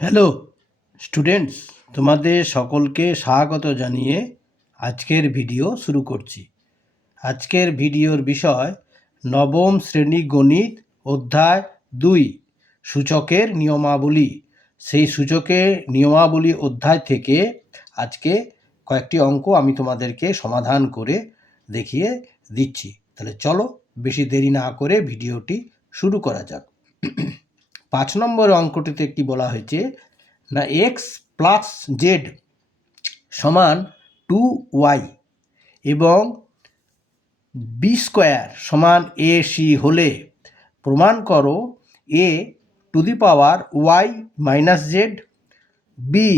Hello students, তোমাদের সকলকে স্বাগত জানিয়ে আজকের ভিডিও শুরু করছি। আজকের ভিডিওর বিষয় নবম শ্রেণী গণিত অধ্যায় 2 সূচকের নিয়মাবলী। সেই সূচকের নিয়মাবলী অধ্যায় থেকে আজকে কয়েকটি অঙ্ক আমি তোমাদেরকে সমাধান করে দেখিয়ে দিচ্ছি। তাহলে চলো বেশি দেরি না করে ভিডিওটি শুরু করা যাক। 5 নম্বর অঙ্কটিতে কি বলা হয়েছে না, এক্স প্লাস জেড সমান 2y এবং বি স্কোয়ার সমান এ সি হলে প্রমাণ করো A to the power Y minus Z, B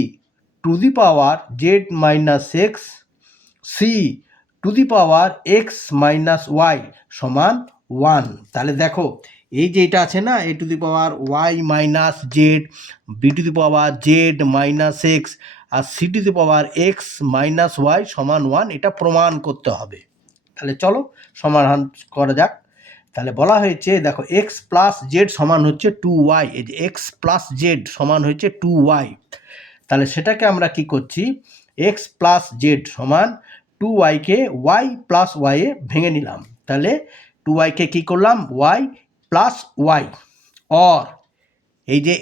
to the power Z minus X, C to the power x minus Y সমান 1। তাহলে দেখো এই যে এটা আছে না, A to the power Y minus Z, B to the power Z minus X আর C to the power x minus Y সমান 1, এটা প্রমাণ করতে হবে। তাহলে চলো সমাধান করা যাক। তাহলে বলা হয়েছে দেখো এক্স প্লাস জেড সমান হচ্ছে 2y, এই যে এক্স প্লাস জেড সমান হচ্ছে 2y। তাহলে সেটাকে আমরা কি করছি, এক্স প্লাস জেড সমান 2yকে ওয়াই প্লাস ওয়াইয়ে ভেঙে নিলাম। তাহলে 2yকে কী করলাম, ওয়াই প্লাস ওয়াই, অর এই যে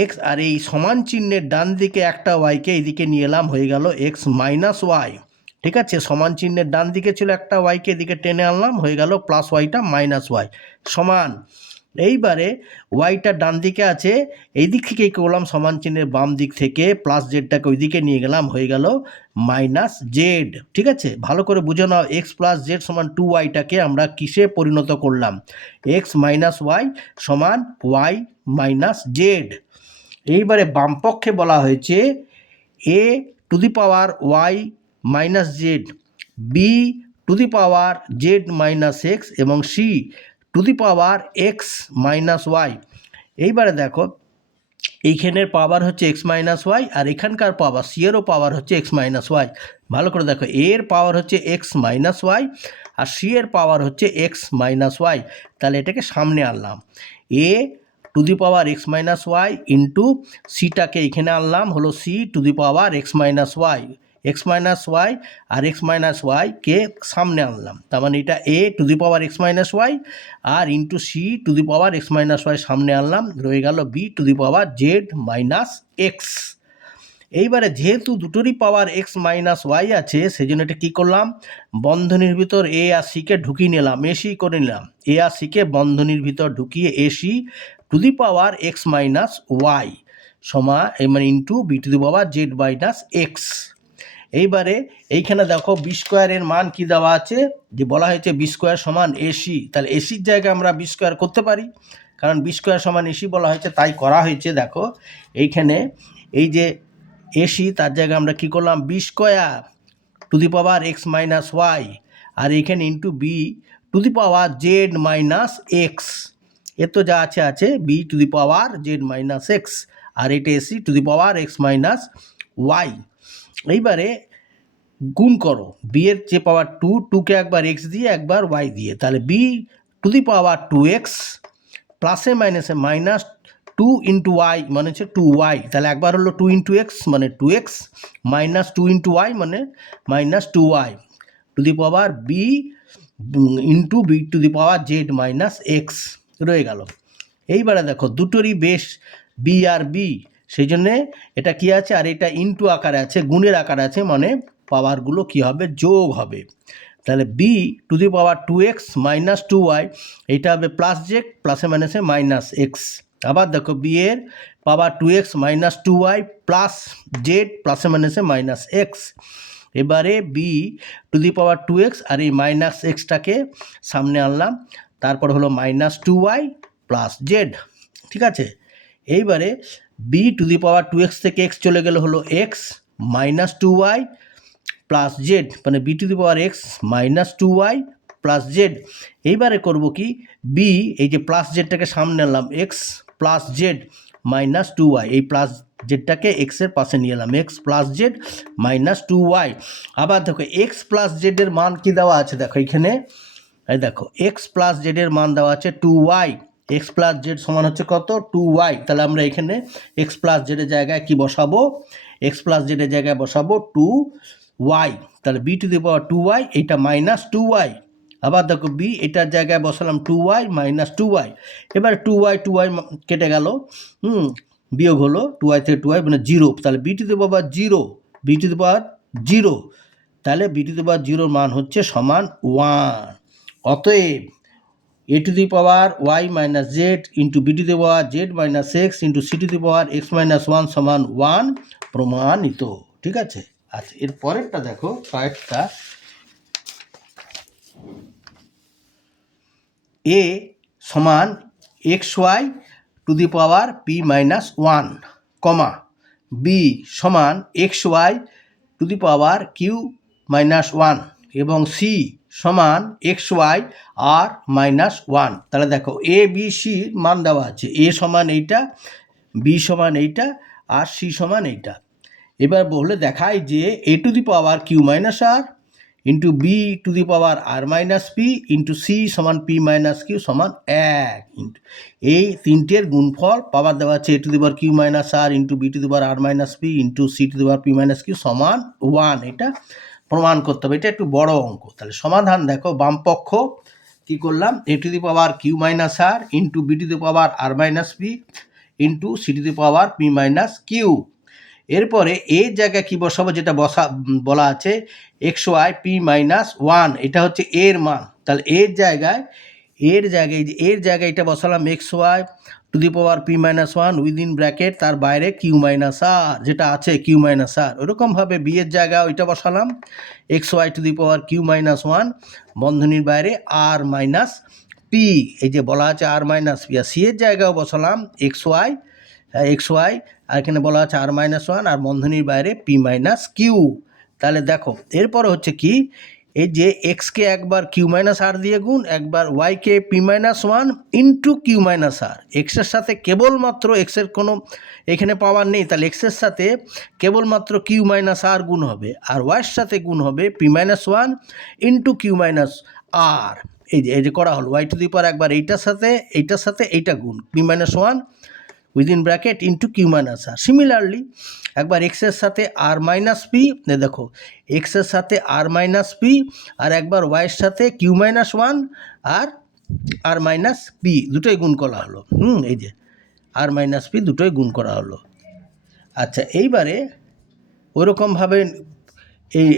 এক্স আর এই সমান চিহ্নের ডান দিকে একটা ওয়াইকে এইদিকে নিয়ে এলাম, হয়ে গেল এক্স মাইনাস ওয়াই। ঠিক আছে, সমান চিহ্নের ডান দিকে ছিল একটা ওয়াইকে এদিকে টেনে আনলাম, হয়ে গেল প্লাস ওয়াইটা মাইনাস ওয়াই সমান। এইবারে ওয়াইটা ডান দিকে আছে, এই দিক থেকে করলাম সমান চিহ্নের বাম দিক থেকে প্লাস জেডটাকে ওইদিকে নিয়ে গেলাম, হয়ে গেল মাইনাস জেড। ঠিক আছে, ভালো করে বুঝে নাও, এক্স প্লাস জেড সমান 2yটাকে আমরা কিসে পরিণত করলাম, এক্স মাইনাস ওয়াই সমান ওয়াই মাইনাস জেড। এইবারে বামপক্ষে বলা হয়েছে A to the power Y minus Z, B to the power Z minus X এবং C to the power x minus Y. এইবারে দেখো এইখানের পাওয়ার হচ্ছে এক্স মাইনাস ওয়াই আর এখানকার পাওয়ার সি এরও পাওয়ার হচ্ছে এক্স মাইনাস ওয়াই। ভালো করে দেখো, এর পাওয়ার হচ্ছে এক্স মাইনাস ওয়াই আর সি এর পাওয়ার হচ্ছে এক্স মাইনাস ওয়াই। তাহলে এটাকে সামনে আনলাম, A to the power x minus Y into সিটাকে এখানে আনলাম, হলো C to the power x minus Y. X minus Y আর এক্স মাইনাস ওয়াইকে সামনে আনলাম, তার মানে এটা A to the power x minus Y আর into C to the power x minus Y সামনে আনলাম, রয়ে গেল B to the power Z minus X. এইবারে যেহেতু দুটোরই পাওয়ার এক্স মাইনাস ওয়াই আছে, সেই জন্য এটা কী করলাম, বন্ধনীর ভিতর এ আর সিকে ঢুকিয়ে নিলাম, এসি করে নিলাম, এ আর সিকে বন্ধনীর ভিতর ঢুকিয়ে A C to the power x minus Y মানে into B to the power Z minus X. এইবারে এইখানে দেখো বি স্কোয়ারের মান কি দেওয়া আছে, যে বলা হয়েছে বি স্কোয়ার সমান এসি। তাহলে এসির জায়গায় আমরা বি স্কোয়ার করতে পারি, কারণ বি স্কোয়ার সমান এসি বলা হয়েছে, তাই করা হয়েছে। দেখো এইখানে এই যে এসি, তার জায়গায় আমরা কি করলাম, B square to the power x minus Y আর এখানে into B to the power Z minus X. এ তো যা আছে আছে B to the power Z minus X আর এটা A C to the power x minus Y. এইবারে গুণ করো, বি এর যে পাওয়ার টুকে একবার এক্স দিয়ে একবার ওয়াই দিয়ে, তাহলে B to the power 2x প্লাসে মাইনাসে মাইনাস 2 ইন্টু ওয়াই মানে হচ্ছে 2y। তাহলে একবার হলো 2 ইন্টু এক্স মানে 2x মাইনাস 2 ইন্টু ওয়াই মানে minus 2y to the power b into B to the power Z minus x রয়ে গেল। এইবারে দেখো দুটোরই বেশ বি আর বি, সেই জন্যে এটা কি আছে আর এটা ইন্টু আকারে আছে, গুণের আকারে আছে, মানে পাওয়ারগুলো কি হবে, যোগ হবে। তাহলে B to the power 2x minus 2y, এইটা হবে প্লাস জেড প্লাসে মাইনাসে মাইনাস এক্স। আবার দেখো বি এর পাওয়ার 2x minus 2y plus z প্লাসে মাইনাসে মাইনাস এক্স। এবারে b to the power 2x আর এই মাইনাস এক্সটাকে সামনে আনলাম, তারপর হলো মাইনাস 2y প্লাস জেড। ঠিক আছে, এইবারে B to the power 2x থেকে এক্স চলে গেলে হলো X minus 2y plus Z, মানে B to the power x minus 2y plus Z. এইবারে করবো কি, বি এই যে প্লাস জেডটাকে সামনে আনলাম, x plus Z minus 2y, এই প্লাস জেডটাকে এক্সের পাশে নিয়ে এলাম, x plus Z minus 2y। আবার দেখো এক্স প্লাস জেডের মান কি দেওয়া আছে, দেখো এইখানে এই দেখো এক্স প্লাস জেডের মান দেওয়া আছে 2y এক্স প্লাস জেড সমান হচ্ছে কত 2y। তাহলে আমরা এখানে এক্স প্লাস জেডের জায়গায় কি বসাবো, এক্স প্লাস জেডের জায়গায় বসাবো 2y। তাহলে B to the power 2y, এটা মাইনাস 2y। আবার দেখো বি, এটার জায়গায় বসালাম 2y মাইনাস 2y। এবার 2y কেটে গেল, বিয়োগ হলো 2y থেকে 2y মানে 0। তাহলে B to the power 0, B to the power 0, তাহলে বি টু দি পাওয়ার 0 মান হচ্ছে সমান 1। অতএব a to the power y minus z into B to the power Z minus x into C to the power x minus 1 সমান 1 প্রমাণিত। ঠিক আছে। আচ্ছা, এর পরেরটা দেখো, পরেরটা a সমান X Y to the power P minus 1, comma B সমান X Y to the power Q minus 1 এবং সি সমান এক্স ওয়াই আর মাইনাস 1। তাহলে দেখো এ বি সি মান দেওয়া আছে, এ সমান এইটা, বি সমান এইটা, আর সি সমান এইটা। এবার বলে দেখায় যে A to the power Q minus R into B to the power R minus P into C সমান পি মাইনাস কিউ সমান 1। এই তিনটের গুণফল পাওয়ার দেওয়া আছে A to the power Q minus R into B to the power R minus P into C to the power P minus Q সমান 1। এটা প্রমাণ করতে হবে, এটা একটু বড় অঙ্ক। তাহলে সমাধান দেখো, বাম পক্ষ কী করলাম, A to the power Q minus R into B to the power R minus P into C to the power P minus Q. এরপরে এর জায়গায় কী বসাবো, যেটা বলা আছে এক্স ওয়াই পি মাইনাস 1, এটা হচ্ছে এর মান। তাহলে এর জায়গায় এটা বসালাম x Y to the power P minus 1 within bracket, তার বাইরে কিউ মাইনাস আর, যেটা আছে কিউ মাইনাস আর। ওরকমভাবে বি এর জায়গায় ওইটা বসালাম x Y to the power Q minus 1 বন্ধনীর বাইরে আর মাইনাস পি, এই যে বলা আছে আর মাইনাস পি। আর সি এর জায়গাও বসালাম এক্স ওয়াই আর এখানে বলা আছে আর মাইনাস 1 আর বন্ধনীর বাইরে পি মাইনাস কিউ। তাহলে দেখো এরপরে হচ্ছে কি, এই যে এক্সকে একবার কিউ মাইনাস আর দিয়ে গুণ, একবার ওয়াইকে P minus 1 into Q minus R. এক্সের সাথে কেবলমাত্র এক্সের কোনো এখানে পাওয়ার নেই, তাহলে এক্সের সাথে কেবলমাত্র কিউ মাইনাস আর গুণ হবে, আর ওয়াইয়ের সাথে গুণ হবে P minus 1 into Q minus R. এই যে করা হলো, ওয়াই টু দি পাওয়ার একবার এইটার সাথে এইটা গুণ, P minus 1 within bracket into Q minus R. Similarly একবার এক্সের সাথে আর মাইনাস পি, দেখো এক্সের সাথে আর মাইনাস পি, আর একবার ওয়াইয়ের সাথে কিউ মাইনাস 1 আর মাইনাস পি, দুটোই গুণ করা হলো। এই যে আর মাইনাস পি দুটোই গুণ করা হলো। আচ্ছা, এইবারে ওইরকমভাবে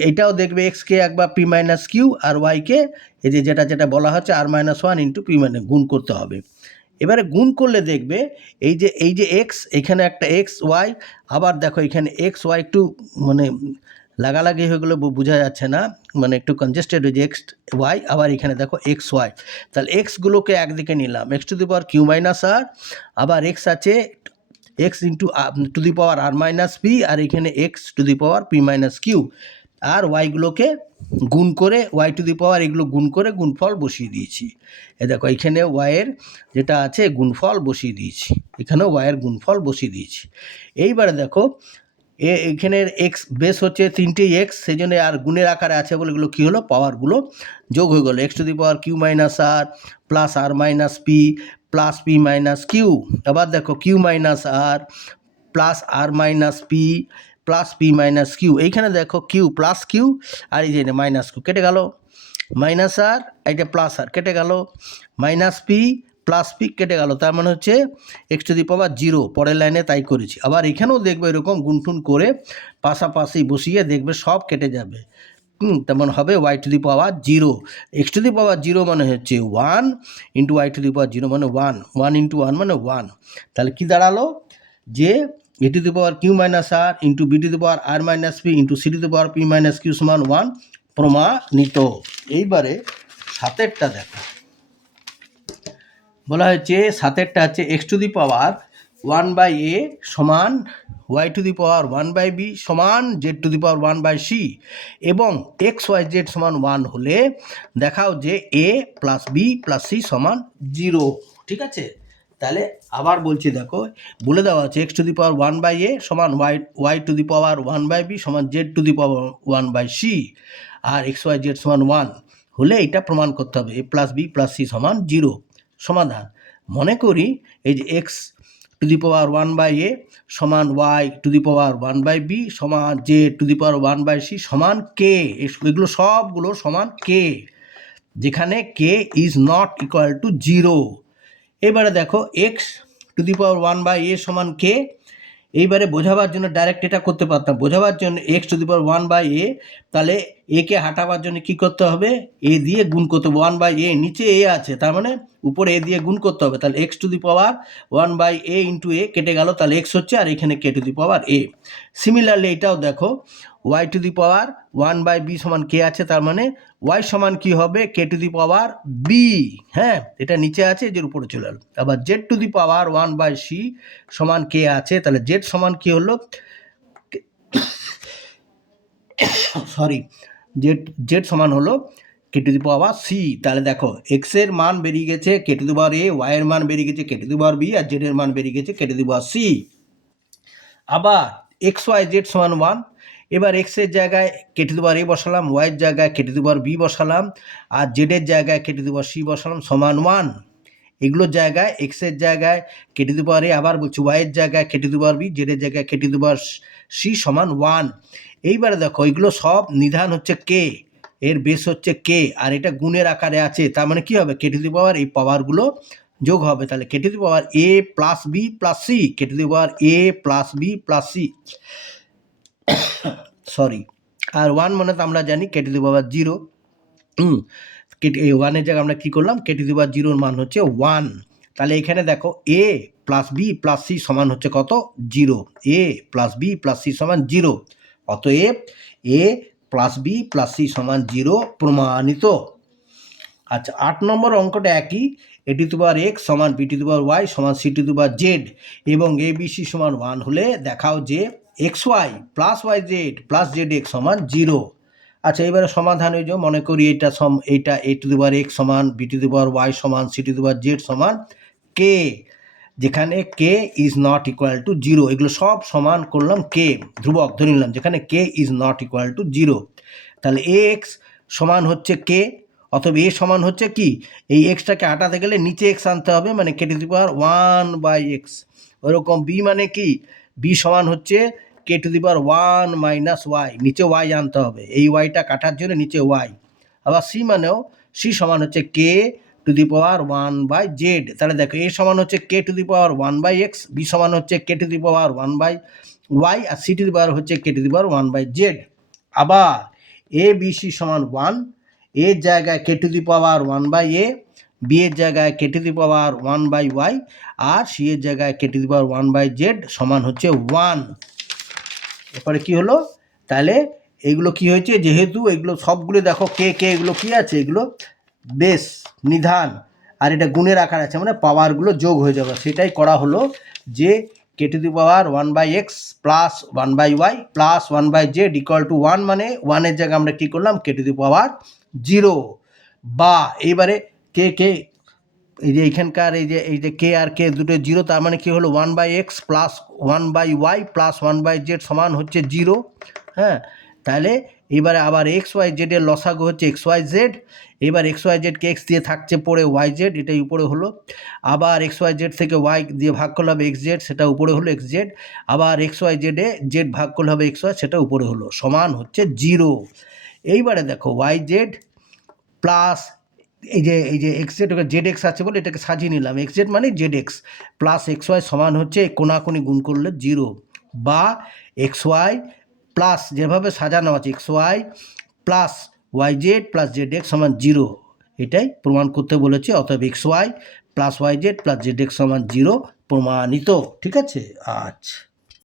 এইটাও দেখবে এক্সকে একবার পি মাইনাস কিউ আর ওয়াইকে এই যে যেটা বলা হচ্ছে আর মাইনাস 1 ইন্টু পি মাইনাস গুণ করতে হবে। এবারে গুণ করলে দেখবে এই যে এক্স, এখানে একটা এক্স ওয়াই, আবার দেখো এখানে এক্স ওয়াই একটু মানে লাগালাগি হয়ে গেলে বোঝা যাচ্ছে না, মানে একটু কনজেস্টেড হয়ে যে এক্স ওয়াই, আবার এখানে দেখো এক্স ওয়াই। তাহলে এক্সগুলোকে একদিকে নিলাম, X to the power Q minus R, আবার এক্স আছে X into to the power R minus P, আর এখানে X to the power P minus Q, আর ওয়াইগুলোকে গুণ করে ওয়াই টু দি পাওয়ার এগুলো গুণ করে গুণফল বসিয়ে দিয়েছি। এ দেখো এখানে ওয়াইয়ের যেটা আছে গুণফল বসিয়ে দিয়েছি, এখানেও ওয়াইয়ের গুণফল বসিয়ে দিয়েছি। এইবারে দেখো এখানের এক্স বেস হচ্ছে 3টে এক্স, সেই জন্য আর গুণের আকারে আছে বলে এগুলো কী হলো, পাওয়ারগুলো যোগ হয়ে গেলো। X to the power Q minus R plus R minus P plus P minus Q, আবার দেখো Q minus R plus R minus P plus P minus Q. এইখানে দেখো কিউ প্লাস কিউ আর এই যে মাইনাস কিউ কেটে গেল, minus আর এইটা plus আর কেটে গেল, মাইনাস পি প্লাস পি কেটে গেল, তার মানে হচ্ছে এক্স টু দি পাওয়ার 0। পরের লাইনে তাই করেছি। আবার এখানেও দেখবে এরকম গুণটুন করে পাশাপাশি বসিয়ে দেখবে সব কেটে যাবে, তেমন হবে Y to the power 0। X to the power 0 মানে হচ্ছে 1 into Y to the power 0 মানে 1 ইন্টু 1 মানে 1। তাহলে কী দাঁড়ালো, যে A to the power Q minus R into B to the power R minus P into C to the power P minus Q সমান 1 প্রমাণিত। এইবারে সাতেরটা দেখো, বলা হয়েছে সাতেরটা হচ্ছে x to the power 1/a সমান Y to the power 1/b সমান z to the power 1/c এবং এক্স ওয়াই জেড সমান 1 হলে দেখাও যে a plus B plus c সমান 0। ঠিক আছে, তাহলে আবার বলছি দেখো, বলে দেওয়া আছে x to the power 1/a সমান Y to the power 1/b সমান z to the power 1/c আর এক্স ওয়াই জেড সমান 1 হলে এটা প্রমাণ করতে হবে a plus B plus c সমান 0। সমাধান, মনে করি এই যে x to the power 1/a সমান Y to the power 1/b সমান J two the power 1/c সমান কে, এগুলো সবগুলো সমান কে, যেখানে k is not equal to 0। এবারে দেখো x to the power 1/a সমান কে, এইবারে বোঝাবার জন্য ডাইরেক্ট এটা করতে পারতাম, বোঝাবার জন্য x to the power 1/a, তাহলে একে হাঁটাবার জন্য কি করতে হবে, এ দিয়ে গুণ করতে হবে, 1/a নিচে এ আছে তার মানে উপরে এ দিয়ে গুণ করতে হবে, তাহলে X to the power 1/a into A কেটে গেল, তাহলে এক্স হচ্ছে আর এখানে কে to the power A. Similarly এটাও দেখো Y to the power 1/b সমান কে আছে, তার মানে ওয়াই সমান কি হবে কে টু দি পাওয়ার বি, হ্যাঁ এটা নিচে আছে এর উপরে চলে এলো। আবার Z to the power 1/c সমান কে আছে, তাহলে জেড সমান কি হলো, সরি জেড সমান হলো কে টু দি পাওয়ার সি। তাহলে দেখো এক্স এর মান বেরিয়ে গেছে K to the power A, Y এর মান বেরিয়ে গেছে K to the power B, আর জেড এর মান বেরিয়ে গেছে K to the power C. আবার এক্স ওয়াই জেড সমান 1, এবার এক্স এর জায়গায় কে টু দি পাওয়ার এ বসালাম, ওয়াই এর জায়গায় K to the power B বসালাম, আর জেড এর জায়গায় K to the power C বসালাম সমান 1। এগুলোর জায়গায় এক্স এর জায়গায় কে টু দি পাওয়ার এ, আবার বলছি ওয়াই এর জায়গায় K to the power B, Z এর জায়গায় K to the power C সমান 1। এইবারে দেখো এগুলো সব নিধান হচ্ছে কে, এর বেস হচ্ছে কে, আর এটা গুণের আকারে আছে, তার মানে কি হবে কে টু দি পাওয়ার এই পাওয়ারগুলো যোগ হবে, তাহলে K to the power A plus B plus C, K to the power A plus B plus C, sorry, আর 1 মানে তো আমরা জানি কে টু দি পাওয়ার 0। ওয়ানের জায়গায় আমরা কী করলাম কে টু দি পাওয়ার 0 মান হচ্ছে 1, তাহলে এখানে দেখো a plus B plus c সমান হচ্ছে কত 0, a plus B plus c সমান 0, অতএব a plus B plus c সমান 0 প্রমাণিত। আচ্ছা 8 নম্বর অঙ্কটা একই, a to the power x সমান b to the power y সমান c to the power z এবং এ বি সি সমান 1 হলে দেখাও যে x y plus y z plus z x সমান 0। আচ্ছা এবারে সমাধান হয়ে যাও, মনে করি এইটা a to the power x সমান b to the power y সমান c to the power z সমান কে, যেখানে k is not equal to 0, এগুলো সব সমান করলাম কে ধ্রুবক ধরে নিলাম, যেখানে k is not equal to 0, তাহলে এ এক্স সমান হচ্ছে কে, অথবা এ সমান হচ্ছে কি এই এক্সটাকে হাঁটাতে গেলে নিচে এক্স আনতে হবে, মানে কে টু দি পাওয়ার 1/x, ওরকম বি মানে কি বি সমান হচ্ছে k to the power 1 minus y, নিচে ওয়াই আনতে হবে, এই ওয়াইটা কাটার জন্য নিচে ওয়াই। আবার সি মানেও সি সমান হচ্ছে k to the power 1/z, তাহলে দেখো এ সমান হচ্ছে k to the power 1/x, b সমান হচ্ছে k to the power 1/y, আর সি টু দি পাওয়ার হচ্ছে k to the power 1/z। আবার এ বি সি সমান 1, এর জায়গায় K to the power 1/a, B এর জায়গায় K to the power 1/y, আর সি এর জায়গায় K to the power 1/z সমান হচ্ছে 1। এরপরে কি হলো, তাহলে এগুলো কি হয়েছে, যেহেতু এগুলো সবগুলো দেখো কে কে এগুলো কি আছে, এগুলো বেস নিধান, আর এটা গুণের আকার আছে, মানে পাওয়ারগুলো যোগ হয়ে যাবে, সেটাই করা হলো যে k to the power 1/x plus 1/y plus 1/z equal to 1, মানে 1 এর জায়গায় আমরা কী করলাম কে টু দি পাওয়ার 0, বা এইবারে কে কে এই যে এইখানকার এই যে কে আর কে দুটো 0, তার মানে কি হলো 1/x plus 1/y plus 1/z সমান হচ্ছে 0, হ্যাঁ, তাহলে এবারে আবার এক্স ওয়াই জেডের লসাগু হচ্ছে এক্স ওয়াই জেড, এবার এক্স ওয়াই জেডকে এক্স দিয়ে থাকছে পড়ে ওয়াই জেড, এটাই উপরে হলো, আবার এক্স ওয়াই জেড থেকে ওয়াই দিয়ে ভাগ করলে হবে এক্স জেড, সেটা উপরে হলো এক্স জেড, আবার এক্স ওয়াই জেডে জেড ভাগ করলে হবে এক্স ওয়াই, সেটা উপরে হলো, সমান হচ্ছে 0। এইবারে দেখো ওয়াই জেড প্লাস এই যে এক্স জেড জেড এক্স আছে বলে এটাকে সাজিয়ে নিলাম, এক্স জেড মানে z x plus x y সমান হচ্ছে কোনাকুনি গুণ করলে 0, বা এক্স ওয়াই প্লাস যেভাবে সাজানো আছে x y plus y z plus z x সমান 0, এটাই প্রমাণ করতে বলেছে, অতএব x y plus y z plus z x সমান 0 প্রমাণিত। ঠিক আছে, আচ্ছা।